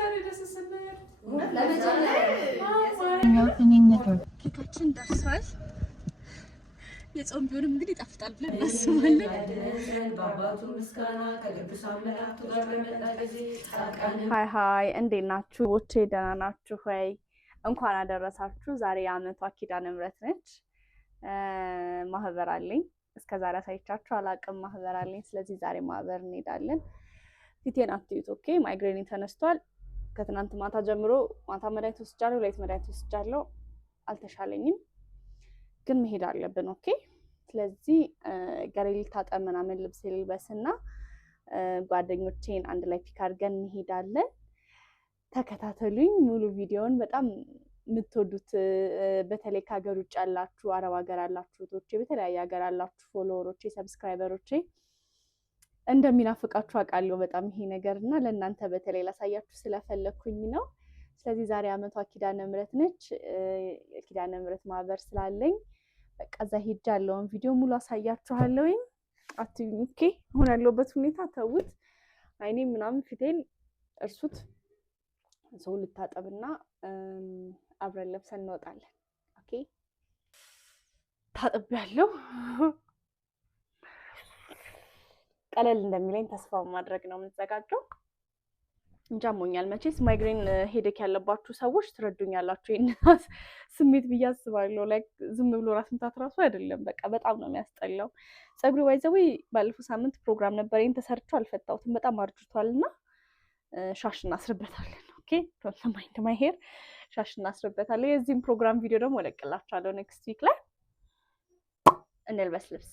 ዛሬ ደስ ሰማኝ ኬካችን ደርሷል። የጾም ቢሆንም እንግዲህ ይጣፍጣል ብለን እናስባለን። ሃይ እንዴት ናችሁ? ወቼ ደህና ናችሁ ወይ? እንኳን አደረሳችሁ። ዛሬ የዓመቷ ኪዳነ ምሕረት ነች። ማህበር አለኝ። እስከዛሬ አሳይቻችሁ አላቅም። ማህበር አለኝ። ስለዚህ ዛሬ ማህበር እንሄዳለን። ፊቴን አትዩት። ኦኬ ማይግሬን ተነስቷል። ከትናንት ማታ ጀምሮ ማታ መድኃኒት ወስጃለሁ፣ ሌሊት መድኃኒት ወስጃለሁ። አልተሻለኝም፣ ግን መሄድ አለብን። ኦኬ ስለዚህ ገሬ ልታጠብ ምናምን ልብስ ልልበስና ጓደኞቼን አንድ ላይ ፒክ አድርገን እንሄዳለን። ተከታተሉኝ። ሙሉ ቪዲዮውን በጣም የምትወዱት በተለይ ከሀገር ውጭ ያላችሁ አረብ ሀገር ያላችሁ እህቶቼ፣ በተለያየ ሀገር ያላችሁ ፎሎወሮቼ፣ ሰብስክራይበሮቼ እንደሚናፍቃችሁ አውቃለሁ በጣም ይሄ ነገር እና ለእናንተ በተለይ ላሳያችሁ ስለፈለኩኝ ነው። ስለዚህ ዛሬ ዓመቷ ኪዳነ ምሕረት ነች። የኪዳነ ምሕረት ማህበር ስላለኝ በቃ እዛ ሄጃ ያለውን ቪዲዮ ሙሉ አሳያችኋለሁኝ። አትዩኝ። ኦኬ አሁን ያለሁበት ሁኔታ ተውት። አይኔ ምናምን ፊቴን እርሱት። ሰው ልታጠብና አብረን ለብሰን እንወጣለን። ኦኬ ታጥቤያለሁ። ቀለል እንደሚለኝ ተስፋ ማድረግ ነው የምንዘጋጀው። እንጃሞኛል። መቼስ ማይግሬን ሄደክ ያለባችሁ ሰዎች ትረዱኛላችሁ ይሄን ስሜት ብዬ አስባለሁ። ላይክ ዝም ብሎ ራስ ምታት ራሱ አይደለም፣ በቃ በጣም ነው የሚያስጠላው። ፀጉሬ ባይዘው ባለፈው ሳምንት ፕሮግራም ነበረኝ ተሰርቼው አልፈታሁትም፣ በጣም አርጅቷልና ሻሽ እናስርበታለን። ኦኬ ዶንት ማይንድ ማይ ሄር፣ ሻሽ እናስርበታለን። የዚህም ፕሮግራም ቪዲዮ ደግሞ እለቅላችኋለሁ ኔክስት ዊክ ላይ። እንልበስ ልብስ።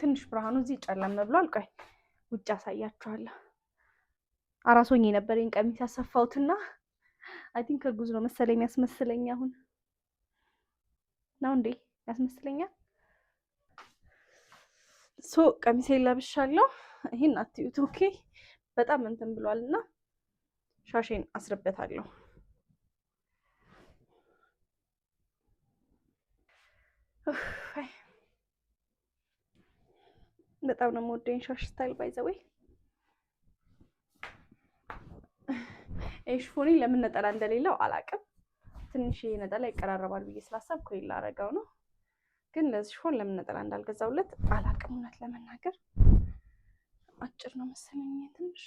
ትንሽ ብርሃኑ እዚህ ጨለም ብሏል። ቆይ ውጭ አሳያችኋለሁ። አራሶኝ የነበረኝ ቀሚስ ያሰፋሁትና አይ ቲንክ እርጉዝ ነው መሰለኝ ያስመስለኝ። አሁን ነው እንዴ ያስመስለኛል። ቀሚሴን ለብሻለሁ። ይሄን አትዩት። ኦኬ በጣም እንትን ብሏልና ሻሼን አስርበታለሁ። በጣም ነው የምወደው ሻሽ ስታይል ባይዘው። ሽፎኔ ለምን ነጠላ እንደሌለው አላውቅም። ትንሽ ነጠላ ይቀራረባል ብዬ ስላሰብኩ ይላረጋው ነው። ግን ለዚህ ሽፎን ለምን ነጠላ እንዳልገዛውለት አላውቅም። እውነት ለመናገር አጭር ነው መሰለኝ ትንሽ።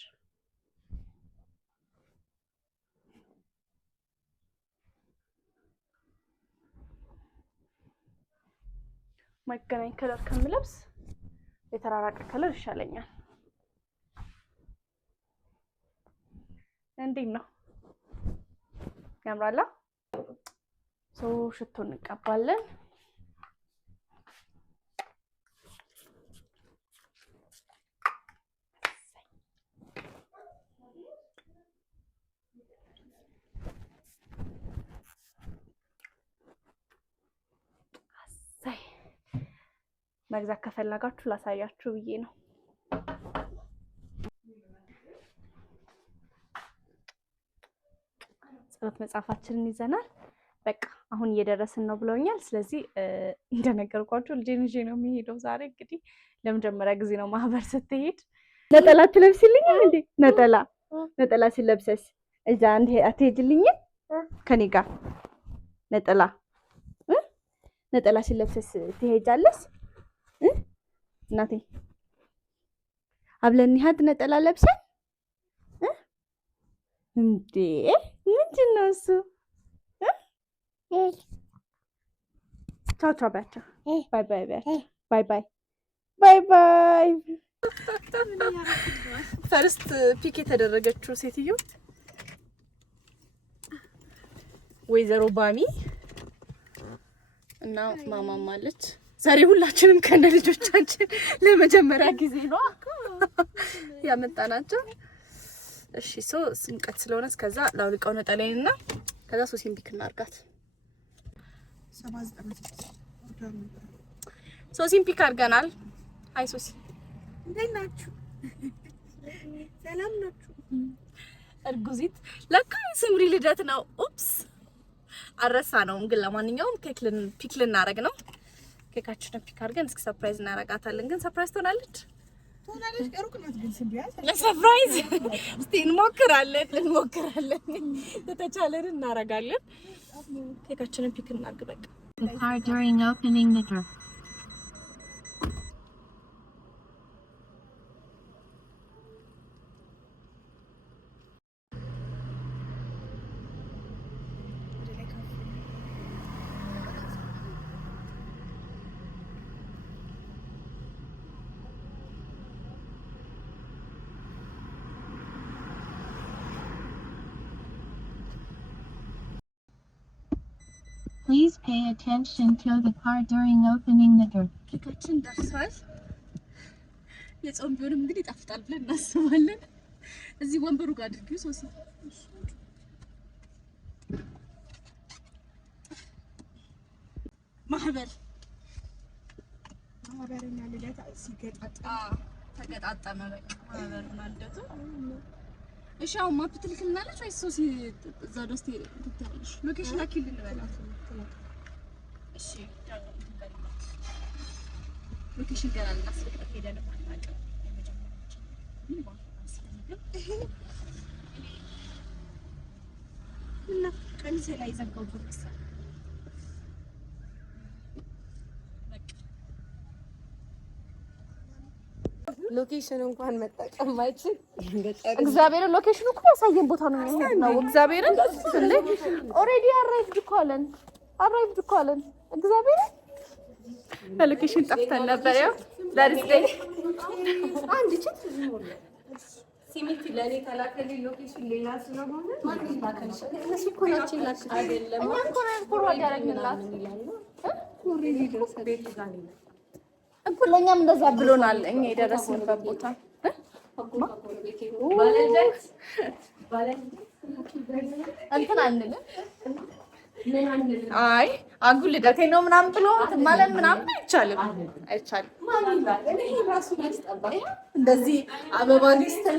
ማይገናኝ ከለር ከምለብስ የተራራቀ ከለር ይሻለኛል። እንዴት ነው ያምራላ? ሽቶ እንቀባለን። መግዛት ከፈለጋችሁ ላሳያችሁ ብዬ ነው። ጸሎት መጽሐፋችንን ይዘናል። በቃ አሁን እየደረስን ነው ብለውኛል። ስለዚህ እንደነገርኳችሁ ልጄን ይዤ ነው የሚሄደው ዛሬ። እንግዲህ ለመጀመሪያ ጊዜ ነው ማህበር ስትሄድ። ነጠላ ትለብስልኝ እንዴ? ነጠላ ሲለብሰስ እዛ አንዴ አትሄድልኝም ከኔ ጋር? ነጠላ ሲለብሰስ ትሄጃለሽ? እናቴ አብለን ሀድ ነጠላ ለብሰን እንዴ ምንድን ነው እሱ? ቻው ቻው ባቻ ባይ ባይ ባይ ባይ ባይ ባይ። ፈርስት ፒክ የተደረገችው ሴትዮ ወይዘሮ ባሚ እና ማማም አለች። ዛሬ ሁላችንም ከነ ልጆቻችን ለመጀመሪያ ጊዜ ነው ያመጣናቸው። እሺ ስንቀት ስለሆነ እስከዛ ላውልቀው ነጠላዬንና ከዛ ሶሲን ፒክ እናርጋት። ሶሲን ፒክ አድርገናል። አይ ሶሲ እንዴት ናችሁ? ሰላም ናችሁ? እርጉዚት ለካ ስምሪ ልደት ነው። ኡፕስ አልረሳነውም። ግን ለማንኛውም ፒክ ልናደርግ ነው። ኬካችንን ፒክ አድርገን እስኪ ሰርፕራይዝ እናደርጋታለን። ግን ሰርፕራይዝ ትሆናለች። ለሰርፕራይዝ እስቲ እንሞክራለን ተቻለን እናደርጋለን። ኬካችንን ፒክ እናድርግ በቃ። The car during opening the door. Please pay attention to the car during opening the door. ኬካችን ደርሷል። የጾም ቢሆንም እንግዲህ ይጣፍጣል ብለን እናስባለን። እዚህ ወንበሩ ጋር አድርጊው ሶሲ። ማህበርና ልደት ተገጣጠመ በቃ ማህበርና ልደቱ። እሺ አሁን ማፕ ትልክልናለች ወይስ ሶሲ እዛ ድረስ ትሄዳለሽ? ሎኬሽን ላኪልን በላት። እሺ ሎኬሽን ገና እናስልክ ሄደን ማናቀም እና ቀሚሴ ላይ ዘጋው ብርስ ሎኬሽን እንኳን መጠቀም ማይችል እግዚአብሔርን ሎኬሽኑ እኮ ያሳየን ቦታ ነው የሚሆነው። እግዚአብሔርን እንዴ ኦሬዲ አራይቭድ እኮ አለን። እግዚአብሔርን ሎኬሽን ጠፍተን ነበር። ያው ዳርስ ላይ አንድ ቺት ሲሚቲ ለኔ ተላከልኝ ሎኬሽን ሌላ ስለሆነ ማን ይላከልሽ? እነሱ እኮ ናቸው ይላክሽ አይደለም እኛ እኮ ነን ፎርዋርድ ያደረግንላት ኦሬዲ ድረስ ቤት ጋር ነው እኮ ለኛም እንደዛ ብሎናል። እኛ የደረስንበት ቦታ እንትን አንልም። አይ አጉል ልደቴ ነው ምናምን ብሎ ማለት ምናምን አይቻልም። እንደዚህ አበባ ሊስተል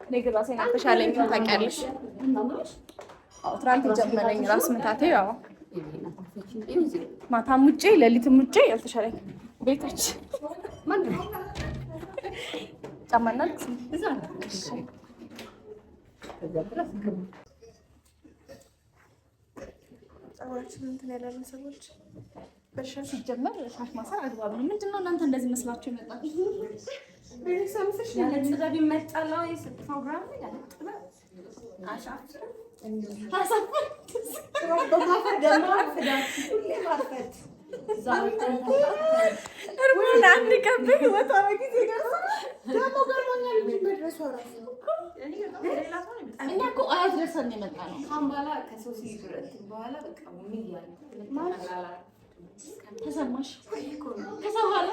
ነገ ራሴን አልተሻለኝ ታውቂያለሽ። አዎ ትናንት ጀመረኝ ራስ ምታቴ። ያው ማታም ውጪ ሌሊትም ውጪ ያልተሻለኝ ቤቶች ጫማና እዛ ጸጉራችን እንትን ያለን ሰዎች በሻሽ ሲጀመር ሻሽ ማሰር አግባብ ነው። ምንድነው እናንተ እንደዚህ መስላችሁ ይመጣል? ሰምተሽ ለጥበብ ይመጣለው ፕሮግራም ላይ አሻፍረ አንድ ቀን በህይወቷ በጊዜ ደግሞ ገርሞኛል እንጂ መድረሷ ራሱ እኛ እኮ አያት ደርሰን የመጣ ነው። ካምባላ ከሶሲ ብረት በኋላ በቃ ምን ያለ ተሰማሽ? ከዛ በኋላ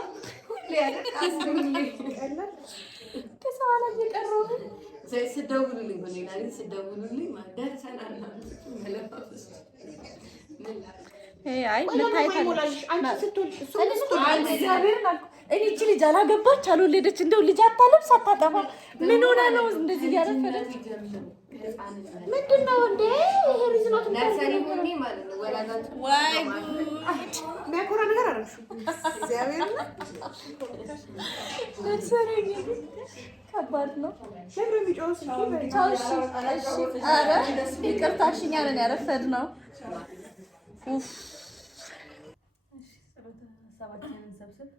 እየቀረው ስደውሉልኝ በሌላ ስደውሉልኝ ደርሰናል መለፋፈስ እኔ እቺ ልጅ አላገባች አልወለደች፣ እንደው ልጅ አታለብስ አታጠፋ ምን ሆነ ነው እንደዚህ እያረፈደች? ምንድን ነው እንዴ? ይሄ ሪዝኖት ነርሰሪሞኒ ማለት ነው። ወላጆች ወይ ጉድ የሚያኮራ ነገር አረሹ እግዚአብሔር ነርሰሪሞኒ ከባድ ነው። ለምን ቢጮስ ነው? ታውሽ አረ ይቅርታሽ፣ እኛ ነን ያረፈድነው። ኡፍ ሰባችንን ሰብስብ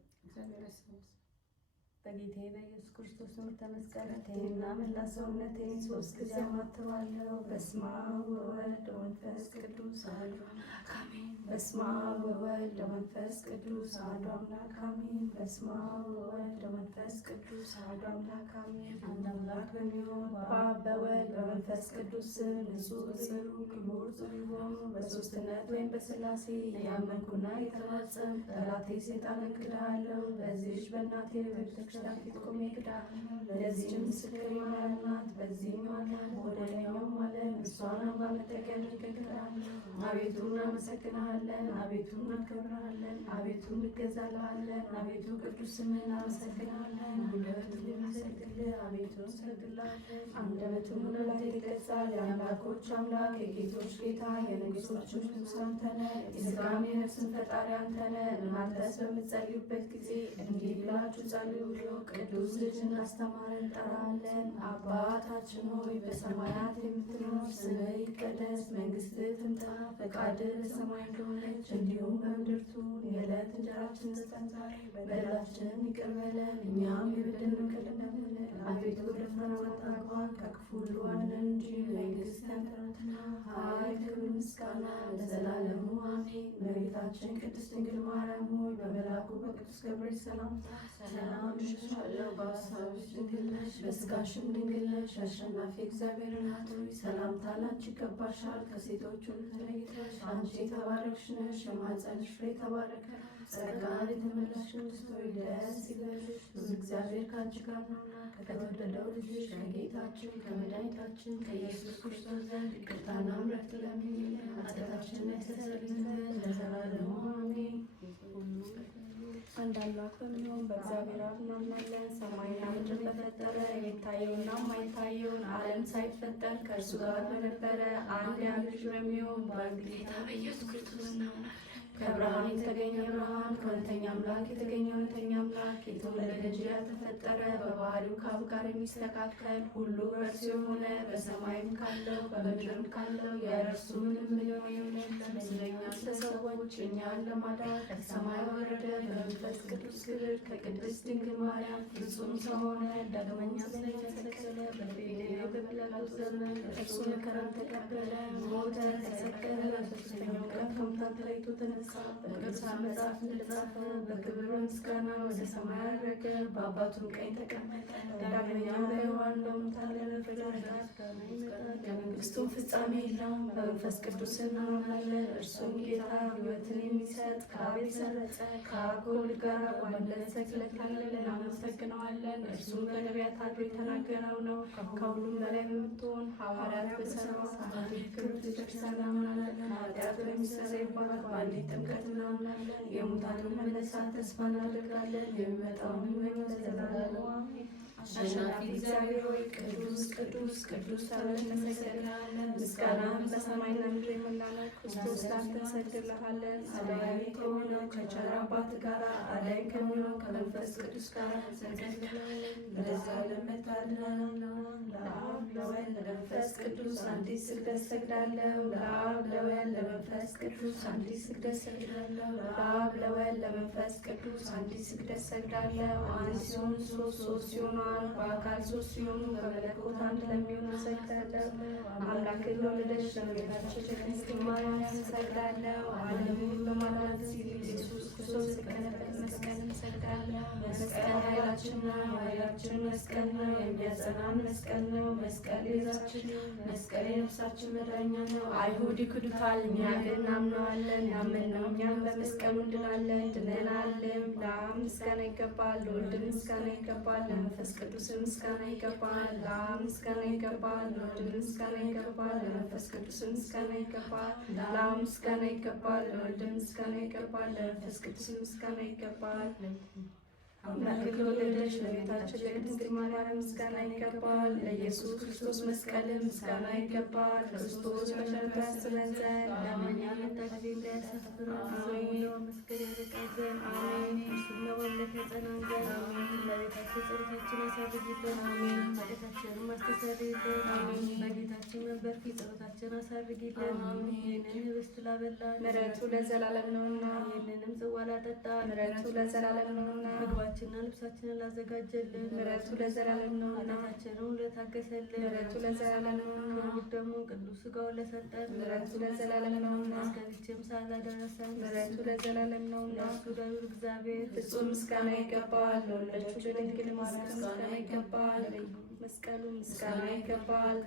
በጌታዬ በኢየሱስ ክርስቶስ ተመስቀል ተይና መላ ሰውነቴን 3 ጊዜ አማትባለሁ። በስመ አብ ወወልድ ወመንፈስ ቅዱስ አሐዱ አምላክ አሜን። በስመ አብ ወወልድ ወመንፈስ ቅዱስ አሐዱ አምላክ አሜን። በስመ አብ ወወልድ ወመንፈስ ቅዱስ አሐዱ አምላክ አሜን። አንድ አምላክ በሚሆን በአብ በወልድ በመንፈስ ቅዱስ ስም ንጹሕ ጽሩዕ ክቡር ክቡር ጽሪሆኑ በሶስትነት ወይም በስላሴ ያመንኩና የተማጸን ጠላቴ ሰይጣን እክዳለሁ። በዚህች በእናቴ በቤተክርስቲያን ፊት ቆሜ እክዳለሁ። ለዚህም ምስክር ማርያም ናት። በዚህም ዓለም ወደኛውም ዓለም እሷን አምባ መጠጊያ አድርገን እክዳለሁ። አቤቱ እናመሰግንሃለን፣ አቤቱ እናከብርሃለን፣ አቤቱ እንገዛልሃለን፣ አቤቱ ቅዱስ ስምህን እናመሰግናለን። አንደበቱን የሚሰግድልህ አቤቱ እንሰግድልሃለን። አንደበቱን ለአንተ ይገዛል። የአምላኮች አምላክ የጌቶች ጌታ የንጉሶች ንጉሥ አንተ ነህ። የሥጋም የነፍስን ፈጣሪ አንተ ነህ። እናንተስ በምትጸልዩበት ጊዜ እንዲህ ብላችሁ ጸልዩ ብሎ ቅዱስ ልጅን አስተማረን እንጠራለን። አባታችን ሆይ በሰማያት የምትኖር ስምህ ይቀደስ፣ መንግስትህ ትምጣ፣ ፈቃድህ በሰማይ እንደሆነች እንዲሁም በምድር ትሁን። የዕለት እንጀራችንን ስጠን ዛሬ፣ በደላችንን ይቅር በለን እኛም የበደሉንን ይቅር እንደምንል። አቤቱ ወደ ፈተና አታግባን ከክፉ ሁሉ አድነን እንጂ መንግስት ያንተ ናትና፣ ኃይል፣ ክብር፣ ምስጋና ለዘላለሙ አሜን። እመቤታችን ቅድስት ድንግል ማርያም ሆይ በመልአኩ በቅዱስ ገብርኤል ሰላምታ ሰላም እልልሻለሁ። በሐሳብሽ ድንግል ነሽ፣ በሥጋሽም ድንግል ነሽ። አሸናፊ እግዚአብሔር እናት ሆይ ሰላምታ ላንቺ ይገባሻል። ከሴቶች ሁሉ ተለይተሽ አንቺ የተባረክሽ ነሽ፣ የማኅፀንሽ ፍሬ የተባረከ ነው። ጸጋን የተመላሽ ቅድስት ሆይ ደስ ይበልሽ፣ እግዚአብሔር ከአንቺ ጋር ነውና ከተወደደው ልጅሽ ከጌታችን ከመድኃኒታችን ከኢየሱስ ክርስቶስ ዘንድ ይቅርታና ምሕረት ለምኝልን ኃጢአታችንን ያስተሰርይልን ዘንድ ለዘላለሙ አሜን። አንድ አምላክ በሚሆን በእግዚአብሔር አብ እናምናለን። ሰማይና ምድር በፈጠረ የሚታየውና የማይታየውን ዓለም ሳይፈጠር ከእርሱ ጋር በነበረ አንድ ያብ ልጅ በሚሆን በአንድ ጌታ በኢየሱስ ክርስቶስ እናምናለን። ከብርሃን የተገኘ ብርሃን፣ ከእውነተኛ አምላክ የተገኘ እውነተኛ አምላክ፣ የተወለደ እንጂ ያልተፈጠረ፣ በባህሪው ከአብ ጋር የሚስተካከል፣ ሁሉ በእርሱ የሆነ፣ በሰማይም ካለው በምድርም ካለው ያለ እርሱ ምንም የሆነ ስለኛ ሰዎች እኛን ለማዳን ከሰማይ ወረደ። በመንፈስ ቅዱስ ግብር ከቅድስት ድንግል ማርያም ፍጹም ሰው ሆነ። ዳግመኛ ስለተሰቀለ በፊልዴው በጲላጦስ ዘመን እርሱ መከራን ተቀበለ፣ ሞተ፣ ተሰቀለ። በሦስተኛው ቀን ከሙታን ተለይቶ ተነሳ። በቅዱሳን መጽሐፍ እንደተጻፈ በክብር ምስጋና ወደ ሰማይ አረገ፣ በአባቱም ቀኝ ተቀመጠ። ዳግመኛም በሕያዋን በሙታን ለመፈርድ የመንግሥቱም ፍጻሜ የለውም። በመንፈስ ቅዱስ እናምናለን። እርሱም ጌታ ሕይወትን የሚሰጥ ከአብ የሰረጸ ከአብ ከወልድ ጋር በአንድነት ተክለታለን፣ እናመሰግነዋለን። እርሱም በነቢያት አድሮ የተናገረው ነው። ከሁሉም በላይ በምትሆን ሐዋርያት በሰሯት አንዲት ክብርት ቤተክርስቲያን እናምናለን። ኃጢአት በሚሰረይባት በአንዲት ጥምቀት እናምናለን። የሙታንን መነሳት ተስፋ እናደርጋለን። የሚመጣውን ሕይወት ለዘላለሙ አሜን። አሸናፊ እግዚአብሔር ሆይ ቅዱስ ቅዱስ ቅዱስ ተብለህ እንመሰግንሃለን። ምስጋናህም በሰማይና ምድር የሞላ ነው። ክርስቶስ ላንተ እንሰግድልሃለን። አዳኝ ከሆነው ከቸር አባት ጋር አዳኝ ከሚሆን ከመንፈስ ቅዱስ ጋር እንሰግድልሃለን። ለዘላለም መታድነን ለአብ ለወልድ ለመንፈስ ቅዱስ አንዲት ስግደት ሰግዳለሁ። ለአብ ለወልድ ለመንፈስ ቅዱስ አንዲት ስግደት ሰግዳለሁ። ለአብ ለወልድ ለመንፈስ ቅዱስ አንዲት ስግደት ሰግዳለሁ። አንድ ሲሆኑ ሶስት ሶስት ሲሆኑ በአካል ሶስት ሲሆኑ በመለኮት አንድ ለሚሆን እሰግዳለሁ። አምላክን ለወለደች ለእመቤታችን ለድንግል ማርያም እሰግዳለሁ። ዓለምን በማዳን ሲል ኢየሱስ ክርስቶስ የቀረበት መስቀልን እሰግዳለሁ። መስቀል ኃይላችን ነው። ኃይላችን መስቀል ነው። የሚያጸናን መስቀል ነው። መስቀል ቤዛችን ነው። መስቀል የነፍሳችን መዳኛ ነው። አይሁድ ይክዱታል፣ እኛ ግን እናምነዋለን። ያመንነው እኛም በመስቀሉ እንድናለን ድነናልም። ለአብ ምስጋና ይገባል፣ ለወልድ ምስጋና ይገባል፣ ለመንፈስ ቅዱስ ምስጋና ይገባል። ለአብ ምስጋና ይገባል፣ ለወልድ ምስጋና ይገባል፣ ለመንፈስ ቅዱስ ምስጋና ይገባል። ለአብ ምስጋና ይገባል፣ ለወልድ ምስጋና ይገባል፣ ለመንፈስ ቅዱስ ምስጋና ይገባል። አምላክን ለወለደች ለቤታችን ለድንግል ማርያም ምስጋና ይገባል። ለኢየሱስ ክርስቶስ መስቀል ምስጋና ይገባል። ክርስቶስ በሸንጎ ያስበን ዘንድ ዳግመኛ መጣሽ እንዳያሳፍረን መስቀል ያበቃን አሜን። እርሱም ለወለት ያጸናን ዘንድ አሜን። ለቤታችን ጸሎታችን ያሳርግልን አሜን። ኃጢአታችንን ማስተሰርይልን አሜን። በጌታችን መንበር ፊት ጸሎታችን አሳርጊልን አሜን። ይህንን ህብስት ላበላን ምሕረቱ ለዘላለም ነውና፣ ይህንንም ጽዋ ላጠጣን ምሕረቱ ለዘላለም ነውና፣ ምግባችንና ልብሳችንን ላዘጋጀልን ምሕረቱ ለዘላለም ነውና፣ እናታችንን ለታገሰልን ምሕረቱ ለዘላለም ነውና፣ ክቡር ደሙን ቅዱስ ሥጋውን ለሰጠን ምሕረቱ ለዘላለም ነውና፣ እስከዚህም ሰዓት ላደረሰን ምሕረቱ ለዘላለም ነውና፣ እሱ ዳዊት እግዚአብሔር ፍጹም ምስጋና ይገባል። ለወለደችው ድንግል ማርያም ምስጋና ይገባል። መስቀሉ ምስጋና ይገባል።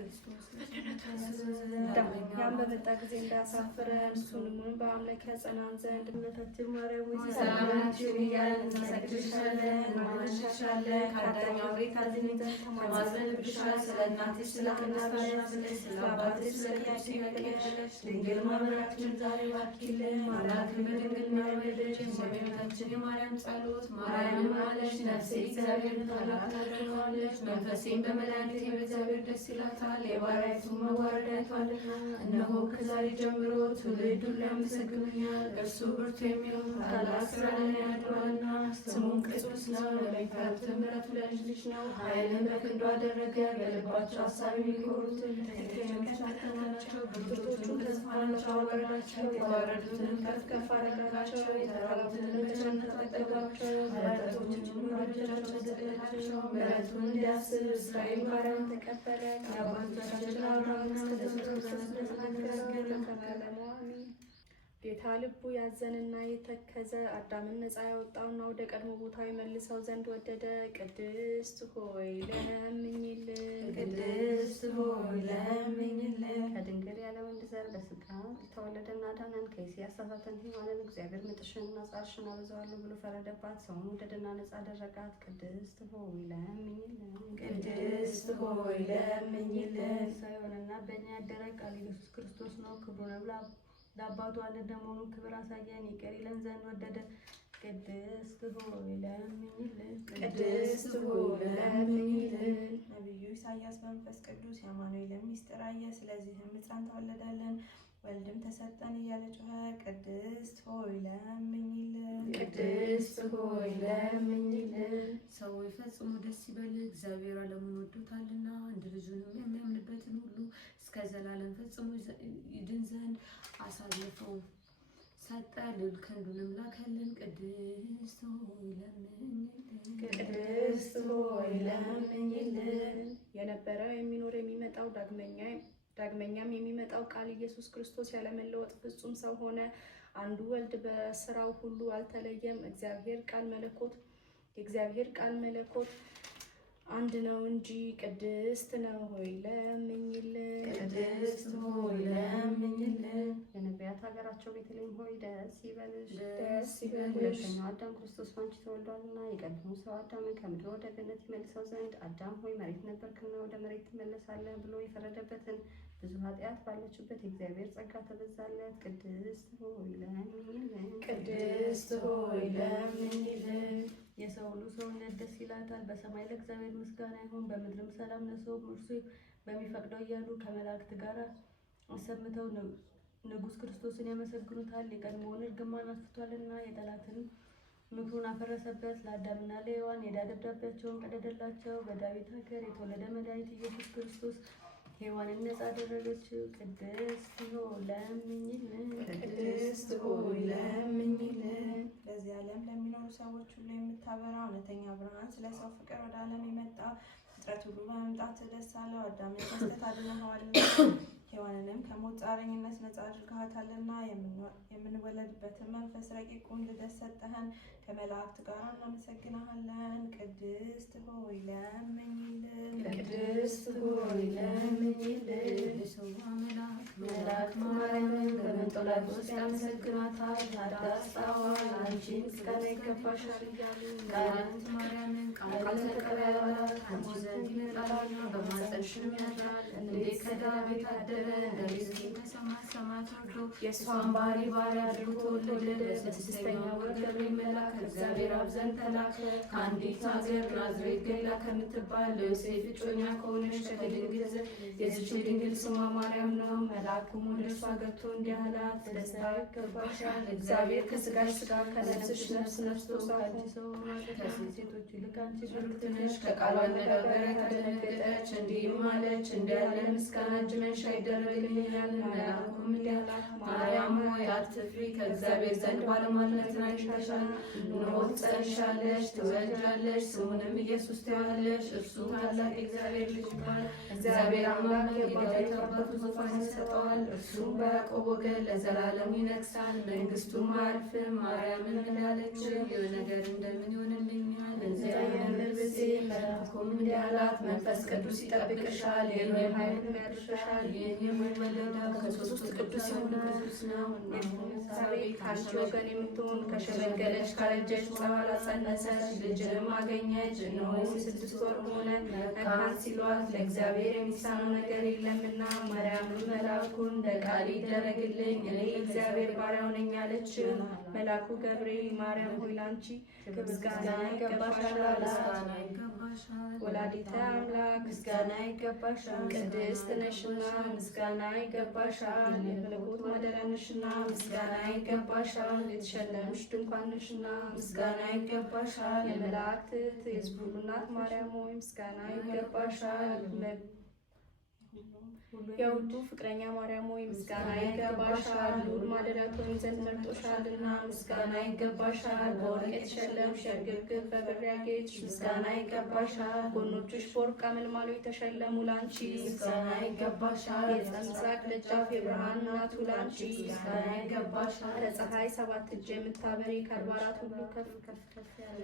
ዳግመኛም በመጣ ጊዜ እንዳያሳፍረን እሱንም በአምላክ ያጸናን ዘንድ እመቤታችን ማርያም ሆይ ሰላምችን እያልን እንሰግድልሻለን፣ እናመሰግንሻለን። ከአዳኝ አውሬ ታድኝ ዘንድ ተማጽነንብሻል። ስለ እናትሽ ስለ ቅድስት ማርያም ስለ አባትሽ ስለ ቅዱስ ሚካኤል ድንግል ማርያምን ዛሬ ባርኪልን። አምላክን በድንግልና የወለደች የእመቤታችን የማርያም ጸሎት ማርያም ማለች። ነፍሴ እግዚአብሔርን ታላቅ ታደርገዋለች፣ መንፈሴም በመድኃኒቴ በእግዚአብሔር ደስ ይላታል። የባሪያይቱን መዋረድ አይቷልና፣ እነሆ ከዛሬ ጀምሮ ትውልድ ሁሉ ያመሰግኑኛል። እርሱ ብርቱ የሚሆን ታላቅ ሥራ ለእኔ አድርጓልና፣ ስሙም ቅዱስ ነው። ለሚፈሩት ምሕረቱ ለልጅ ልጅ ነው። ኃይልን በክንዱ አደረገ። በልባቸው ሐሳብ የሚኮሩትን ትዕቢተኞች አተናቸው። ብርቶቹን ከዙፋናቸው አወረዳቸው። የተዋረዱትን ከፍ ከፍ አደረጋቸው። የተራቡትን በቸርነቱ አጠገባቸው። መጻተኞችን ወዳጆቻቸው ሰጠላቸው። ምሕረቱን እንዲያስብ እስራኤል ባሪያውን ተቀበለ። የአባቶቻችን አብርሃም ጌታ ልቡ ያዘንና የተከዘ አዳምን ነፃ ያወጣውና ወደ ቀድሞ ቦታው የመልሰው ዘንድ ወደደ። ቅድስት ሆይ ለምኝልን፣ ቅድስት ሆይ ለምኝልን። ከድንግል ያለ ወንድ ዘር በሥጋ ተወለደና አዳነን። ከእሴይ ያሳታትን ሔዋንን እግዚአብሔር ምጥሽንና ጻርሽን አበዛዋለሁ ብሎ ፈረደባት። ሰውን ወደደና ነፃ አደረጋት። ቅድስት ሆይ ለምኝልን፣ ቅድስት ሆይ ለምኝልን። ሰው የሆነና በእኛ ያደረ ቃል ኢየሱስ ክርስቶስ ነው። ክብሩንም ለአባቱ አንድ እንደመሆኑ ክብር አሳየን። ይቅር ይለን ዘንድ ወደደ። ቅድስት ሆይ ለምኝልን፣ ቅድስት ሆይ ለምኝልን። ነቢዩ ኢሳያስ በመንፈስ ቅዱስ የአማኑኤልን ምስጢር አየ። ስለዚህም ሕፃን ተወለደልን ወልድም ተሰጠን እያለ ጮኸ። ቅድስት ሆይ ለምኝልን፣ ቅድስት ሆይ ለምኝልን። ሰው ፈጽሞ ደስ ይበል፣ እግዚአብሔር ዓለሙን ወዶታልና፣ አንድ ልጁንም የሚያምንበትን ሁሉ እስከ ዘላለም ፈጽሞ ይድን ዘንድ አሳልፎ ሰጠ። ልዑል ክንዱንም ላከልን። ቅድስት ሆይ ለምኝልን፣ ቅድስት ሆይ ለምኝልን። የነበረ የሚኖር የሚመጣው ዳግመኛም የሚመጣው ቃል ኢየሱስ ክርስቶስ ያለመለወጥ ፍጹም ሰው ሆነ። አንዱ ወልድ በስራው ሁሉ አልተለየም። የእግዚአብሔር ቃል መለኮት አንድ ነው እንጂ። ቅድስት ነው ሆይ ለምኝልን፣ ቅድስት ሆይ ለምኝልን። የነቢያት ሀገራቸው ቤተልሔም ሆይ ደስ ይበልሽ፣ ደስ ይበልሽ። ሁለተኛው አዳም ክርስቶስ ባንቺ ተወልዷልና የቀድሞ ሰው አዳምን ከምድር ወደ ገነት ይመልሰው ዘንድ አዳም ሆይ መሬት ነበርክና ወደ መሬት ትመለሳለህ ብሎ የፈረደበትን ብዙ ኃጢአት ባለችበት የእግዚአብሔር ጸጋ ተበዛለት። ቅድስት ሆይ ለምኝልን፣ ቅድስት ሆይ ለምኝልን። የሰው ሁሉ ሰውነት ደስ ይላታል። በሰማይ ለእግዚአብሔር ምስጋና ይሁን፣ በምድርም ሰላም ለሰው እርሱ በሚፈቅደው እያሉ ከመላእክት ጋር አሰምተው ንጉሥ ክርስቶስን ያመሰግኑታል። የቀድሞውን እርግማን አጥፍቷልና የጠላትን ምክሩን አፈረሰበት። ለአዳምና ለሔዋን የዕዳ ደብዳቤያቸውን ቀደደላቸው። በዳዊት ሀገር የተወለደ መድኃኒት ኢየሱስ ክርስቶስ ሔዋንን ነፃ አደረገችው። ቅድስት ሆይ ለምኝልን፣ ቅድስት ሆይ ለምኝልን። በዚህ ዓለም ለሚኖሩ ሰዎች ሁሉ የምታበራ እውነተኛ ብርሃን፣ ስለ ሰው ፍቅር ወደ ዓለም የመጣ ፍጥረት ሁሉ በመምጣት ደስ አለው። አዳምን ከስህተት አድነኸዋልና ሔዋንንም ከሞት ጻረኝነት ነፃ አድርገሃታልና የምንወለድበትን መንፈስ ረቂቁን ልደት ሰጠኸን። ከመላእክት ጋር እናመሰግናሃለን። ቅድስት ሆይ ለምኝልን፣ ቅድስት ሆይ ለምኝልን። የሰው መልአክ ማርያምን በመንጦላዕት ውስጥ ያመሰግናታል። አዳስጣዋል አንቺ ምስጋና ይገባሻል እያሉ ቃላት ማርያምን ቃል ተቀበሏት። አንቺ ዘንድ ይመጣልና በማኅፀንሽም ያድራል። እንዴት ከዳዊት አደረ እንዴት ከሰማይ ሰማያት ወርዶ የእሷን ባሕርይ ባሪያ አድርጎ ተወለደ። በስድስተኛው ወር ገብርኤል መልአክ ከእግዚአብሔር አብ ዘንድ ተላከ። ከአንዲት ሀገር ናዝሬት ገሊላ ከምትባል ለዮሴፍ እጮኛ ከሆነች ከድንግል የዚች ድንግል ስሟ ማርያም ነው። መልአኩም ወደ እርሷ ገብቶ እንዲህ አላት፣ ደስታ ይገባሻል፣ እግዚአብሔር ከሥጋሽ ሥጋ ከነፍስሽ ነፍስ ነስቶ ከአንቺ ሰው ሆኗል። ከሴቶች ይልቅ አንቺ ብርክት ነሽ። ከቃሉ አነጋገር ተደነገጠች፣ እንዲህም አለች፣ እንዲህ ያለ ምስጋና እጅ መንሻ ይደረግልኛል። መልአኩም እንዲህ አላት፣ ማርያም ሆይ አትፍሪ፣ ከእግዚአብሔር ዘንድ ባለሟልነትን አግኝተሻል። እነሆ ትጸንሻለሽ፣ ትወልጃለሽ፣ ስሙንም ኢየሱስ ትይዋለሽ። እርሱም ታላቅ የእግዚአብሔር ልጅ ይባላል። እግዚአብሔር አምላክ የጌታ አባቱ ዙፋን ይሰጠዋል። እርሱም በያዕቆብ ወገን ለዘላለም ይነግሣል፣ መንግሥቱም አያልፍም። ማርያምን እንዳለችው ይህ ነገር እንደምን ይሆንልኛል? እንዚያ የምርብሴ መልአኩም እንዲህ አላት፣ መንፈስ ቅዱስ ይጠብቅሻል፣ የእግዚአብሔር ኃይል ያድርሻል። ይህን የሚወለደው ከሦስቱ ቅዱስ የሆነ ቅዱስ ነው። ኤልሳቤጥ ከአንቺ ወገን የምትሆን ከሸመገለች ካረጀች በኋላ ጸነሰች፣ ልጅንም አገኘች። እነሆ 6 ወር ሆነ፣ መካን ሲሏት ለእግዚአብሔር የሚሳነው ነገር የለምና። ማርያምም መልአኩን እንደ ቃል ይደረግልኝ፣ እኔ እግዚአብሔር ባሪያው ነኝ አለችው። መልአኩ ገብርኤል ማርያም ሆይ ላንቺ ምስጋና ይገባሻል አላት። ወላዲተ አምላክ ምስጋና ይገባሻል፣ ቅድስት ነሽና ምስጋና ይገባሻል። የመለኮት ማደሪያ ነሽና ምስጋና ይገባሻል። የተሸለምሽ ድንኳን ነሽና ምስጋና ይገባሻል። የመላእክት እህት የሕዝብ ሁሉ እናት ማርያም ሆይ ምስጋና ይገባሻል። የሁሉ ፍቅረኛ ማርያም ሆይ ምስጋና ይገባሻል። ልዑል ማደሪያ ትሆኚ ዘንድ መርጦሻልና ምስጋና ይገባሻል። በወርቅ የተሸለምሽ የርግብግብ በብር ያጌጥሽ ምስጋና ይገባሻል። ጎኖችሽ በወርቅ አመልማሎ የተሸለሙ ላንቺ ምስጋና ይገባሻል። የጸምጻቅ ደጃፍ የብርሃን እናቱ ላንቺ ምስጋና ይገባሻል። ከፀሐይ 7 እጅ የምታበሪ ከአድባራት ሁሉ ከፍ ያለ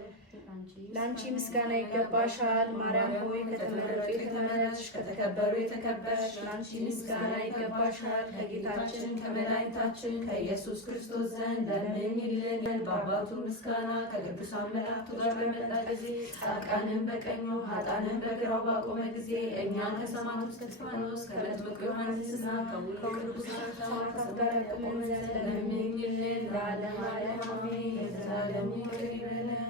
ላንቺ ምስጋና ይገባሻል። ማርያም ሆይ ከተመረጡ የተመረጥሽ ከተከበሩ የተከበርሽ ላንቺ ምስጋና ይገባሻል። ከጌታችን ከመድኃኒታችን ከኢየሱስ ክርስቶስ ዘንድ ለምኝልን። በአባቱ ምስጋና ከቅዱሳን መላእክቱ ጋር በመጣ ጊዜ ጻድቃንን በቀኙ ኃጥአንን በግራው ባቆመ ጊዜ እኛን ከሰማዕቱ እስጢፋኖስ ከመጥምቁ ዮሐንስና ከቅዱሳን ሰማዕታት ጋር ያቆመን ዘንድ ለምኝልን። ለዓለመ ዓለም አሜን። ለዘላለሙ ይቅር ይበለን።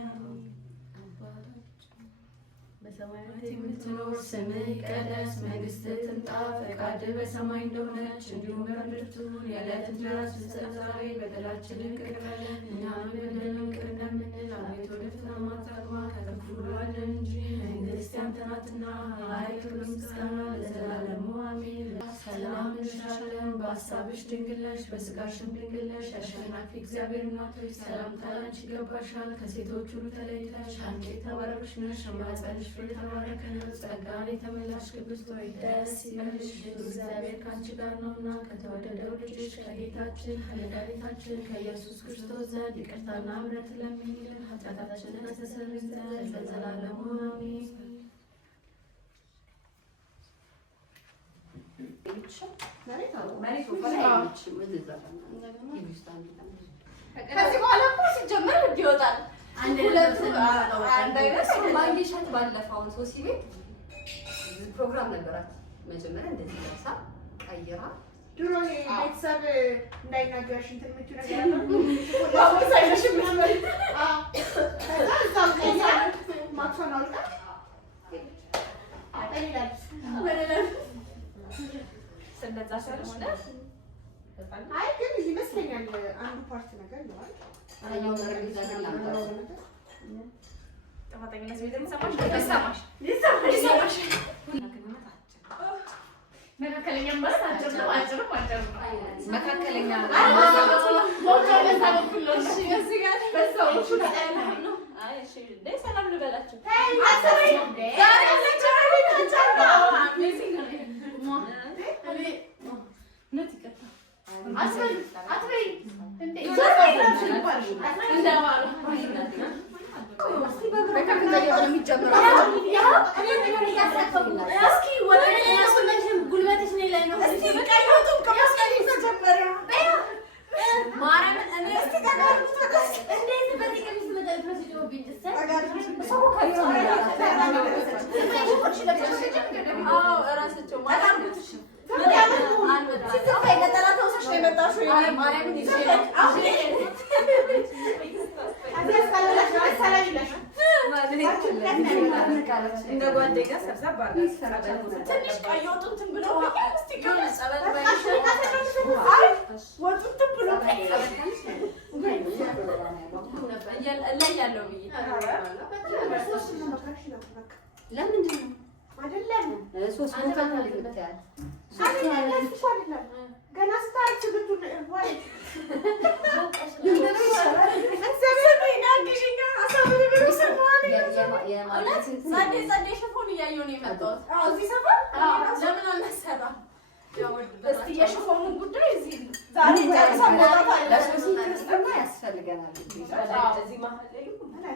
በሰማያት የምትኖር ስምህ ይቀደስ፣ መንግሥትህ ትምጣ፣ ፈቃድህ በሰማይ እንደሆነች እንዲሁም በምድር ትሁን። የዕለት እንጀራችንን ስጠን ዛሬ፣ በደላችንን ይቅር በለን እኛም የበደሉንን ይቅር እንደምንል፣ አቤቱ ወደ ፈተና አታግባን ከክፉ ሁሉ አድነን እንጂ መንግሥት ያንተ ናትና፣ ኃይል፣ ክብር፣ ምስጋና ለዘላለሙ አሜን። ሰላም እንልሻለን፣ በሐሳብሽ ድንግል ነሽ፣ በሥጋሽም ድንግል ነሽ። አሸናፊ እግዚአብሔር እናት ሆይ ሰላምታ ላንቺ ይገባሻል። ከሴቶች ሁሉ ተለይተሽ አንቺ የተባረክሽ ነሽ፣ የማኅፀንሽ ፍሬ የተባረከ ነው። ጸጋን የተመላሽ ቅድስት ሆይ ደስ ይበልሽ፣ እግዚአብሔር ከአንቺ ጋር ነውና፣ ከተወደደው ልጅሽ ከጌታችን ከመድኃኒታችን ከኢየሱስ ክርስቶስ ዘንድ ይቅርታና ምሕረት ለምኝልን ኃጢአታችንን ያስተሰርይ ዘንድ ለዘላለሙ አሜን። ከዚህ በኋላ እኮ ሲጀመር ይወጣል። ባንዲሻት ባለፈውን ሶሲ ቤት ፕሮግራም ነበራት። መጀመሪያ እንደዚህ ለብሳ ቀይራ ድሮ ቤተሰብ እንዳይናገርሽ እንትን የምትይው ነገር አለ። አሁን ሳይነሽ ምናምን ከዛ እዛው ከዛ ማክሶን አውልቃ ስለዛ ሰርሽ ነው። አይ ግን ይመስለኛል አንዱ ፓርት ነገር ነው አይደል? አያው ነገር ይዛል ላምጣው ጥፋተኝነት ቤተም ሰማሽ ይሰማሽ መካከለኛ ማለት አጭር ነው። መካከለኛ ሰላም ልበላችሁ። እንደ ጓደኛ ሰብሰብ ትንሽ ቀይ ወጡን ብሎ እለያለሁ ብዬ ለምንድን ነው አይደለም ሶስት ቦታ ነው ልትያል ገና ስታርት ሽፎን እያየሁ ነው የመጣሁት። እዚህ ሰፈር ለምን አልሰራም? እስኪ የሽፎኑን ጉዳይ እዚህ ዛሬ ክርስትና ያስፈልገናል። እዚህ መሀል ላይ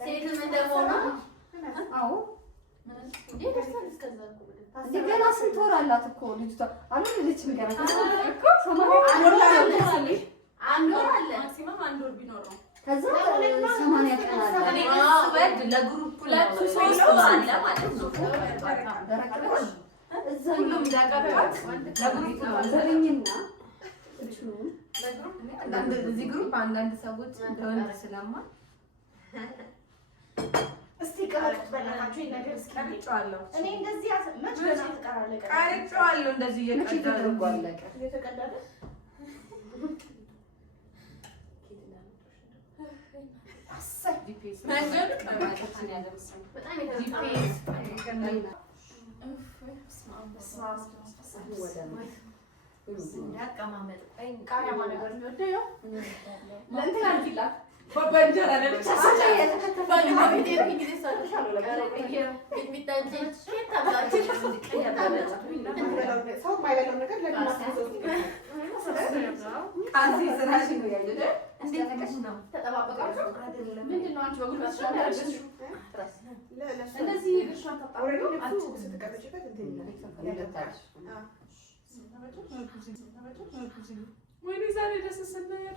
ሴትም እንደሆነ ገና ስንት ወር አላት እኮ ልጅቷ? አልወለደችም ገና። አንድ ወር አለ ማክሲመም አንድ ወር ቢኖር ነው። ከዛ 80 ቀን አለ። እኔ ስወድ ለግሩፕ 2-3 ወር አለ ማለት ነው። ሁሉም ዳቀባት ለግሩፕ ነው ዘረኝና እዚህ ግሩፕ አንዳንድ ሰዎች እንደወንድ ስለማ እስቲ ቀረጥ በላችሁ ነገር እስኪ ቀርጫለሁ። እኔ እንደዚህ መች ገና ተቀራለቀ ቀርጫለሁ። እንደዚህ እየተቀደረጉ አለቀ እየተቀደረ አሰብ ዲፒኤስ ነገር ቀማጭን ያለምሰኝ በጣም ዲፒኤስ ያቀማመጥ ቃሪያ ማለት ነው። ለእንትን አድርጊላት በእንጀራ ለብቻ ወይኔ ዛሬ ደስ ስናየር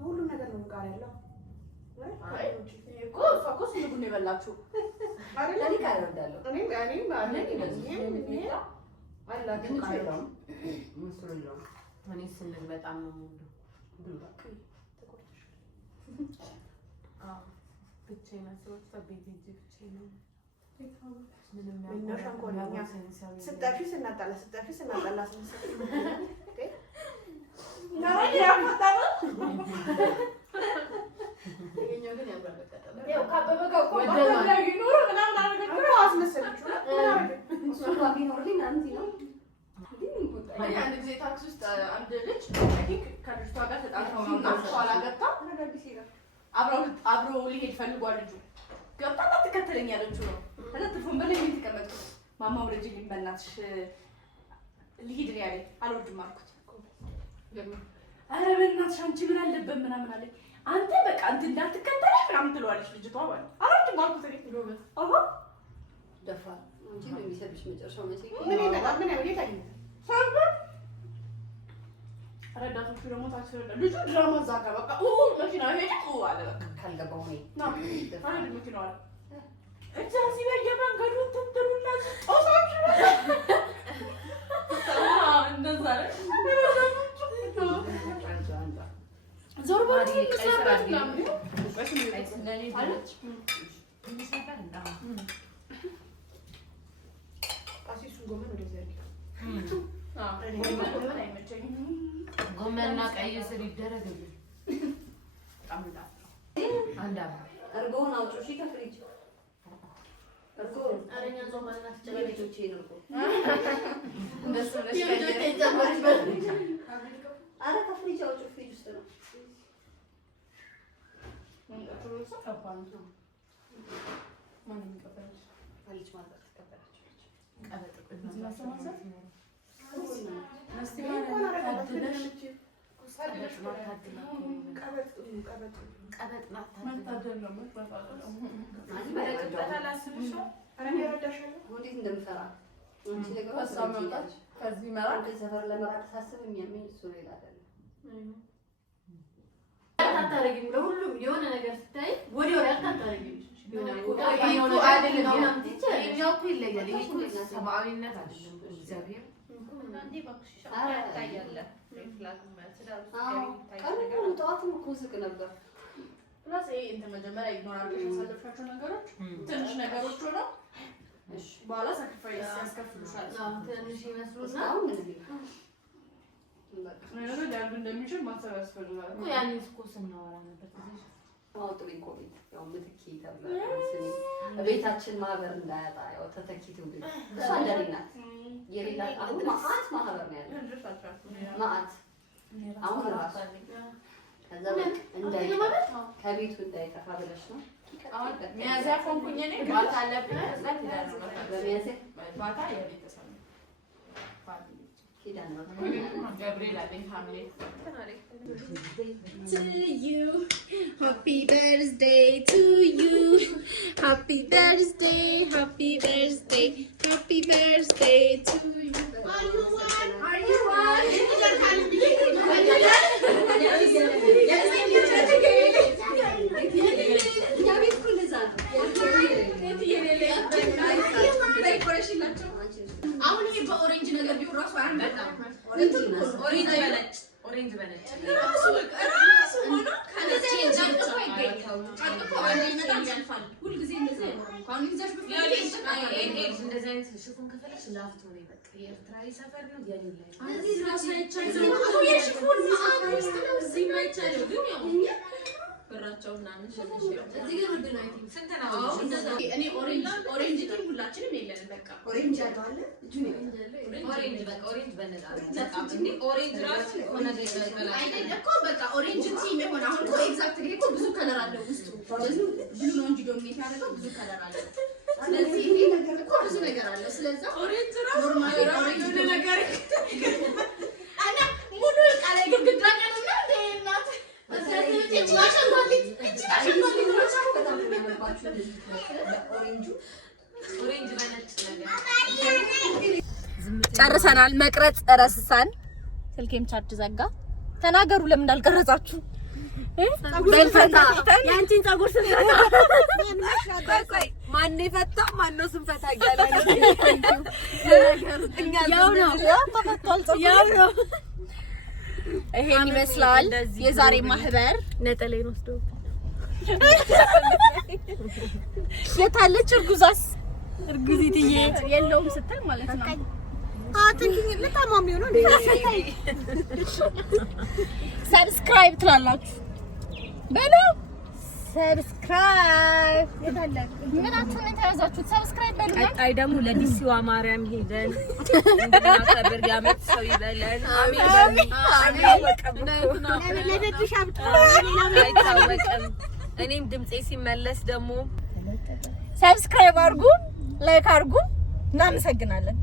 ሁሉም ነገር ነው ጋር ያለው እኮ ፎከስ ነው የበላችሁ አይደል? እኔ ጋር እንዳለው እኔም አላችሁ ካለው መስሎ ነው። እኔ ስንል በጣም ነው ብሉክ ብቻዬን አስወጣ ቤት ብቻዬን ምንም ያው ስጠፊ ስናጣላ አንድ ጊዜ ታክሲ ውስጥ አንድ ልጅ ከልጅቷ ጋር ተጣልተው ነው ኋላ ገብታ አብሮ ሊሄድ ፈልጓል። ልጁ ገብታ ትከተለኝ ያለችው ነው። ከዛ ትርፉን በላይ ተቀመጥኩ። ማማ ወረጅ በእናትሽ ልሂድ ነው ያለኝ። አልወድም አልኩት። ኧረ በእናትሽ አንቺ ምን አለበት ምናምን አለኝ። አንተ በቃ እንትን እንዳትከተለኝ ምናምን ትለዋለች ልጅቷ ማለት ነው። አልወድም አልኩት። እኔ ትሎበት አሃ ደፋ እንጂ ምን የሚሰብሽ መጨረሻው መቼ ምን ይመጣል? ምን ያው ይታኝ ሳባ ረዳቶቹ ደግሞ ታክሲ ወደ ልጁ ድራማ ዛጋ በቃ መኪና ሄደ አለ በቃ ካልገባው ነው አንድ መኪና አለ እዛ ሲበየ መንገዱ ትትሩና ጾሳች እንደዛ ነው ዞር ባሪ ሰበት ነው ስለኔ አለች ሰበት እንዳ አሲሱ ጎመን ወደ ዘርክ ጎመንና ቀይ ስር ይደረግልኝ። በጣም ይጣፍጣል። አንድ አባ እርጎውን አውጪ እሺ ከፍሪጅ እርጎ አረኛ ጾማና ተጨለቶቼ ነው እኮ እንደሱ ነሽ ከጀመረች አረ ከፍሪጅ አውጪ ፍሪጅ ውስጥ ነው ምን ተሮሳ ካፓን ነው ማንም ይቀበልሽ አልጭ ማለት ተቀበላችሁ ቀበጥ እዚህ ማሰማሰ ቀበጥ እንደምፈራ አንቺ ነገር ማውጣት ከዚህ መራቅ ሰፈር ለመራቅ ሳስብ የሚያመኝ እሱ ሌላ አይደለም። አታረጊም ለሁሉም የሆነ ነገር ስታይ ወዲያው አታረጊም ሰብአዊነት አይደለም እግዚአብሔር ጠዋትም እኮ ዝቅ ነበር። መጀመሪያ ይኖራል ያሳለፍሻቸው ነገሮች ትንሽ ነገሮች ሆነው በኋላ ሳክሪፋይስ ያስከፍሉሻል። ትንሽ ይመስሉና ነገሩ ዳርግ እንደሚችል ማሰብ ያስፈልጋል። ያኔ እኮ ስናወራ ነበር አውጥሪን ኮሜንት ያው ምትኪ ተብላ ቤታችን ማህበር እንዳያጣ ያው ተተኪ ትውልድ እሷ እንደኔ ናት። የሌላ አሁን ማአት ማህበር ነው ያለው ማአት አሁን ራሱ ከዛ እንዳይጠፋ ከቤቱ እንዳይጠፋ ብለሽ ነው ሚያዚያ ኮንኩኝ እኔ ባታ አለብኝ በሚያዚያ ባታ የቤተሰብ ኪዳን ነው ገብርኤል አለኝ ሐምሌ to you. Happy birthday to you. Happy birthday, happy birthday, happy birthday to you. Are you one? Are you one? አሁን ይሄ በኦሬንጅ ነገር ቢሆን ራሱ አያመጣም። ኦሬንጅ በነጭ ራሱ ሆኖ ከነዚህ ጫንቆ አይገኝም። ጫንቆ አይመጣም ያልፋል። ሁሉ ጊዜ እንደዚህ አይሆንም። አሁን ይዛሽ በፊት እንደዚህ አይነት ሽፎን ከፈለሽ ላፍቶ ነው በቃ የኤርትራዊ ሰፈር ነው ያለው። እዚህ ራሱ አይቻልም። አሁን የሽፎን ማአት ነው እዚህ ማይቻለው ግን ያው ብራቸው ምናምን ሸለሽ እዚህ ግን ወደ ላይ ስንት ነው? እኔ ኦሬንጅ ቲም ሁላችንም የለንም። በቃ ኦሬንጅ ያለው አለ እጁን ኦሬንጅ በቃ ኦሬንጅ በነጣ በጣም እንዴ ኦሬንጅ ራሱ ሆነ ነገር አይደል እኮ በቃ ኦሬንጅ ቲም የሆነ አሁን እኮ ኤግዛክትሊ እኮ ብዙ ከለር አለው ውስጡ ብዙ ብሉ ነው እንጂ ዶሚኔት ያደረገው ብዙ ከለር አለው። ስለዚህ ይሄ ነገር እኮ ብዙ ነገር አለው። ስለዚህ ኦሬንጅ ራሱ ኖርማሊ ኦሬንጅ ነገር አና ሙሉ ቃል ግድግዳ ቀለምና እንደናት ጨርሰናል። መቅረጽ ረሳን። ስልኬም ቻርጅ ዘጋ። ተናገሩ ለምን እንዳልቀረጻችሁ? ያንቺን ፀጉር ስንፈታ ማን ይፈታ ማን ነው ስንፈታ እያለ ያው ነው ተፈቷል። ያው ነው ይሄን ይመስላል የዛሬ ማህበር። ነጠላዬን ወስዶ የታለች እርጉዛስ? እርጉዚትዬ የለውም ስትል ማለት ነው። አትንኪኝ ለታማሚው ነው እንዴ? ሰብስክራይብ ትላላችሁ በለው። ሰብስክራይብ ምናችሁ ነው ተያዛችሁት? ሰብስክራይብ በሉና አይ ደግሞ ለዲሲዋ ማርያም ሄደን እንድናከብር ያመት ሰው ይበለን። አሜን አይታወቅም። እኔም ድምጼ ሲመለስ ደግሞ ሰብስክራይብ አድርጉ፣ ላይክ አድርጉ። እናመሰግናለን።